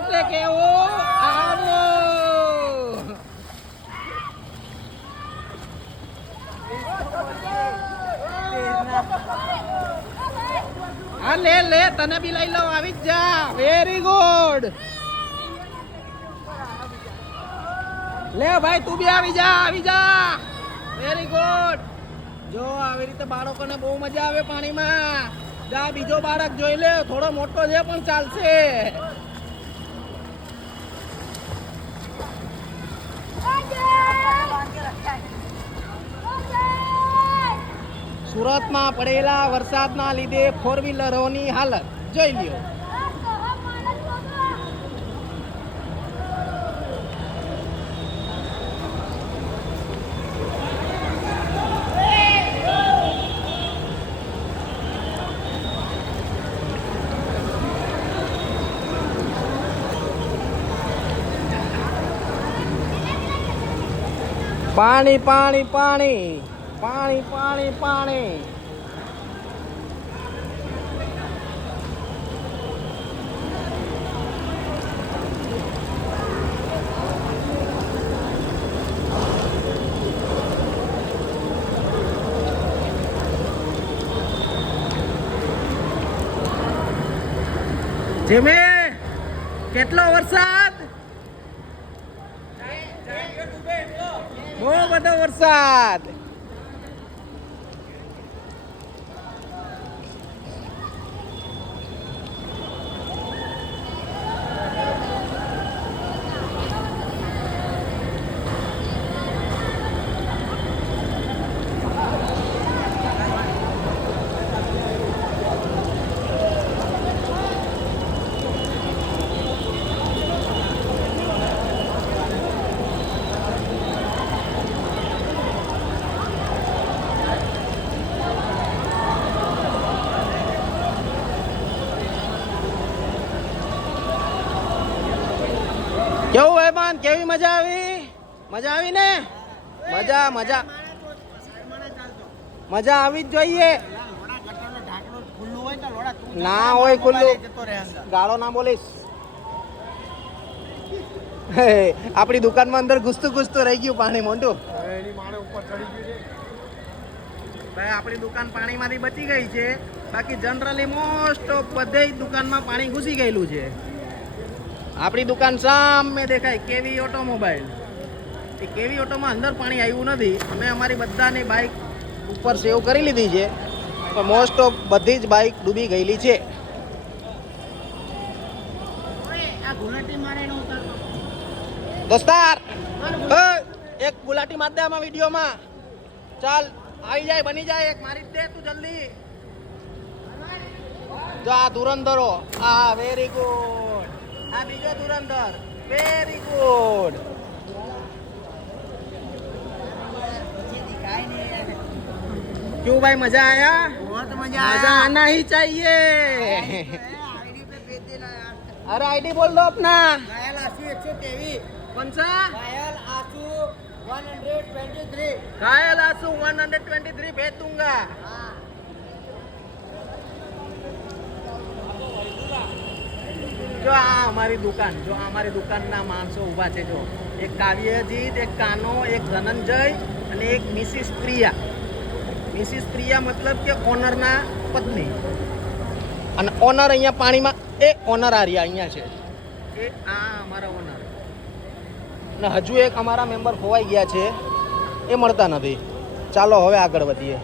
એટલે કેવો આવો હા લે લે તને બી લઈ લો આવી જ જા વેરી ગુડ લે ભાઈ તું બી આવી જા વેરી ગુડ જો આવી રીતે બાળકોને બહુ મજા આવે પાણીમાં જા બીજો બાળક જોઈ લે થોડો મોટો છે પણ ચાલશે સુરતમાં પડેલા વરસાદના લીધે 4-વ્હીલરોની હાલત જોઈ લ્યો પાણી પાણી પાણી પાણી પાણી પાણી જેમે કેટલો વરસાદ બહુ બધો વરસાદ કેવું ભાઈબાન કેવી મજા આવી ને મજા આવી જ જોઈએ ના હોય ખુલ્લું ગાળો ના બોલીશ આપણી દુકાનમાં અંદર ઘૂસતું રહી ગયું પાણી મોટું ભાઈ આપણી દુકાન પાણીમાંથી બચી ગઈ છે બાકી જનરલી મોસ્ટ ઓફ બધે દુકાનમાં પાણી ઘૂસી ગયેલું છે આપણી દુકાન સામે દેખાય કેવી ઓટોમોબાઈલ એ કેવી ઓટોમાં અંદર પાણી આવ્યું નથી અમે અમારી બધાની બાઇક ઉપર સેવ કરી લીધી છે પણ મોસ્ટ ઓફ બધી જ બાઇક ડૂબી ગયેલી છે દોસ્તાર એક ગુલાટી માર દે આમાં વિડીયોમાં ચાલ આવી જાય બની જાય એક મારી દે તું જલ્દી જો આ ધુરંધરો આ વેરી ગુડ આ બીજો ધુરંધર વેરી ગુડ क्यों भाई मजा आया बहुत मजा आना ही चाहिए अरे आईडी बोल दो अपना घायल आंसू 123 कौन सा घायल आंसू 123 घायल आंसू 123 भेज दूंगा जो आ हमारी दुकानના માણસો ઊભા છે જો એક કાવ્યજીત એક કાનો એક ધનંજય અને એક મિસિસ પ્રિયા મતલબ કે ઓનરના પત્ની અને ઓનર અહીંયા પાણીમાં એ ઓનર આર્યા અહીંયા છે એ આ અમારા ઓનર અને હજુ એક અમારા મેમ્બર ખોવાઈ ગયા છે એ મળતા નથી ચાલો હવે આગળ વધીએ